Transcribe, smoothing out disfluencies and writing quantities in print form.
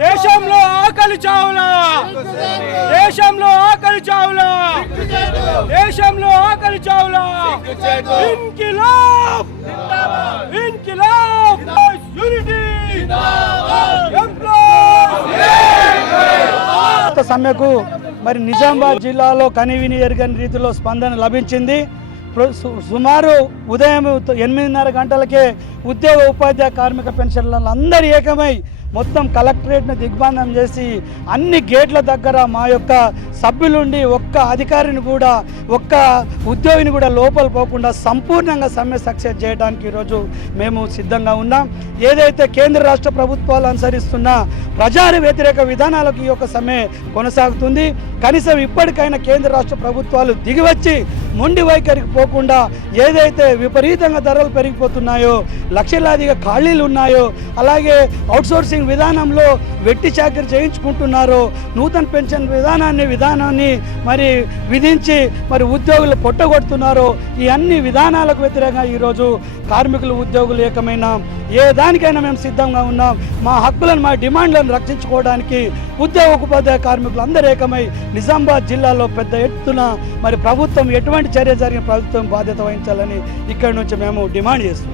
దేశంలో ఆకలి చావులా, దేశంలో ఆకలి చావులా, దేశంలో ఆకలి చావులా. ఇన్కిలాబ్ ఇన్కిలాబ్ యూనిటీ సమ్మెకు మరి నిజామాబాద్ జిల్లాలో కనివిని ఎరుగని రీతిలో స్పందన లభించింది. సుమారు ఉదయం 8:30 గంటలకే ఉద్యోగ ఉపాధ్యాయ కార్మిక పెన్షన్లను అందరూ ఏకమై మొత్తం కలెక్టరేట్ను దిగ్బంధం చేసి అన్ని గేట్ల దగ్గర మా యొక్క సభ్యులుండి ఒక్క అధికారిని కూడా ఒక్క ఉద్యోగిని కూడా లోపల పోకుండా సంపూర్ణంగా సమ్మె సక్సెస్ చేయడానికి ఈరోజు మేము సిద్ధంగా ఉన్నాం. ఏదైతే కేంద్ర రాష్ట్ర ప్రభుత్వాలు అనుసరిస్తున్న ప్రజా వ్యతిరేక విధానాలకు ఈ యొక్క సమ్మె కొనసాగుతుంది. కనీసం ఇప్పటికైనా కేంద్ర రాష్ట్ర ప్రభుత్వాలు దిగివచ్చి మొండి వైఖరికి పోకుండా ఏదైతే విపరీతంగా ధరలు పెరిగిపోతున్నాయో, లక్షలాదిగా ఖాళీలు ఉన్నాయో, అలాగే అవుట్సోర్సింగ్ విధానంలో వెట్టి చాకరీ చేయించుకుంటున్నారో, నూతన పెన్షన్ విధానాన్ని మరి విధించి మరి ఉద్యోగులు పొట్టగొడుతున్నారో, ఈ అన్ని విధానాలకు వ్యతిరేకంగా ఈరోజు కార్మికులు ఉద్యోగులు ఏకమైన ఏ దానికైనా మేము సిద్ధంగా ఉన్నాం. మా హక్కులను మా డిమాండ్లను రక్షించుకోవడానికి ఉద్యోగ ఉపాధ్యాయ కార్మికులు అందరూ ఏకమై నిజామాబాద్ జిల్లాలో పెద్ద ఎత్తున మరి ప్రభుత్వం ఎటువంటి చర్య జరిగిన ప్రభుత్వం బాధ్యత వహించాలని ఇక్కడి నుంచి మేము డిమాండ్ చేస్తున్నాం.